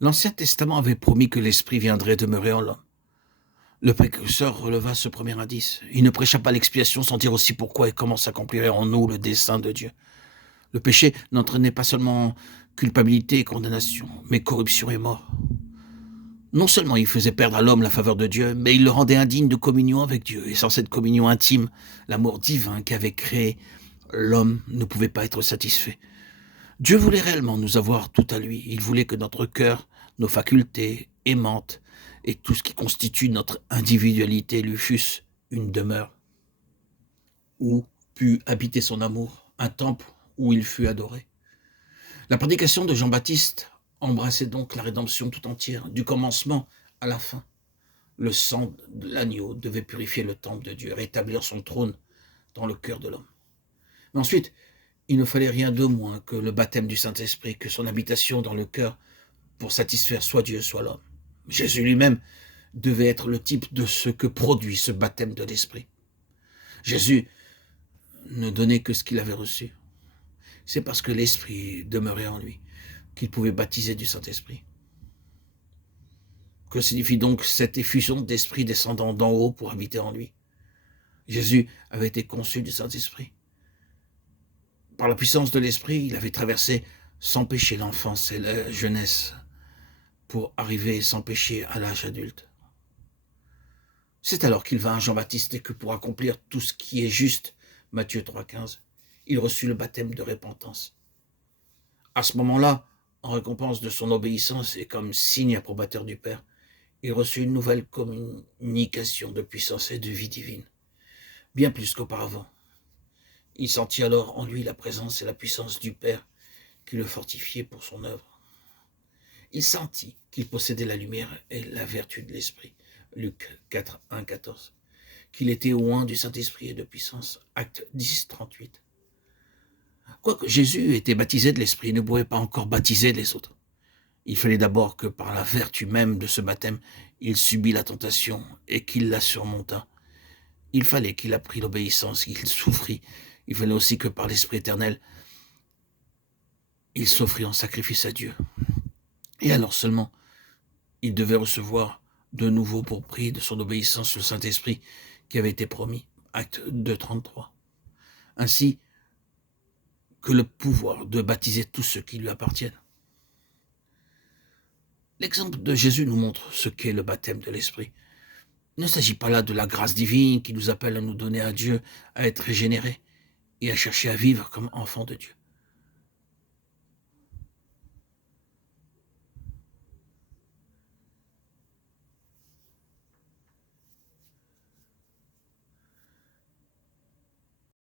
L'Ancien Testament avait promis que l'Esprit viendrait demeurer en l'homme. Le précurseur releva ce premier indice. Il ne prêcha pas l'expiation sans dire aussi pourquoi et comment s'accomplirait en nous le dessein de Dieu. Le péché n'entraînait pas seulement culpabilité et condamnation, mais corruption et mort. Non seulement il faisait perdre à l'homme la faveur de Dieu, mais il le rendait indigne de communion avec Dieu. Et sans cette communion intime, l'amour divin qu'avait créé l'homme ne pouvait pas être satisfait. Dieu voulait réellement nous avoir tout à lui. Il voulait que notre cœur, nos facultés aimantes et tout ce qui constitue notre individualité lui fussent une demeure où put habiter son amour, un temple où il fut adoré. La prédication de Jean-Baptiste embrassait donc la rédemption tout entière, du commencement à la fin. Le sang de l'agneau devait purifier le temple de Dieu, rétablir son trône dans le cœur de l'homme. Mais ensuite, il ne fallait rien de moins que le baptême du Saint-Esprit, que son habitation dans le cœur pour satisfaire soit Dieu, soit l'homme. Jésus lui-même devait être le type de ce que produit ce baptême de l'Esprit. Jésus ne donnait que ce qu'il avait reçu. C'est parce que l'Esprit demeurait en lui qu'il pouvait baptiser du Saint-Esprit. Que signifie donc cette effusion d'Esprit descendant d'en haut pour habiter en lui? Jésus avait été conçu du Saint-Esprit. Par la puissance de l'Esprit, il avait traversé sans péché l'enfance et la jeunesse pour arriver sans péché à l'âge adulte. C'est alors qu'il vint à Jean-Baptiste et que pour accomplir tout ce qui est juste, Matthieu 3,15, il reçut le baptême de repentance. À ce moment-là, en récompense de son obéissance et comme signe approbateur du Père, il reçut une nouvelle communication de puissance et de vie divine, bien plus qu'auparavant. Il sentit alors en lui la présence et la puissance du Père qui le fortifiait pour son œuvre. Il sentit qu'il possédait la lumière et la vertu de l'Esprit. Luc 4, 1, 14. Qu'il était oint du Saint-Esprit et de puissance. Acte 10, 38. Quoique Jésus était baptisé de l'Esprit, il ne pouvait pas encore baptiser les autres. Il fallait d'abord que par la vertu même de ce baptême, il subit la tentation et qu'il la surmonta. Il fallait qu'il apprît l'obéissance, qu'il souffrit. Il fallait aussi que par l'Esprit éternel, il s'offrit en sacrifice à Dieu. Et alors seulement, il devait recevoir de nouveau pour prix de son obéissance le Saint-Esprit qui avait été promis. Acte 2, 33. Ainsi que le pouvoir de baptiser tous ceux qui lui appartiennent. L'exemple de Jésus nous montre ce qu'est le baptême de l'Esprit. Il ne s'agit pas là de la grâce divine qui nous appelle à nous donner à Dieu, à être régénérés et à chercher à vivre comme enfants de Dieu.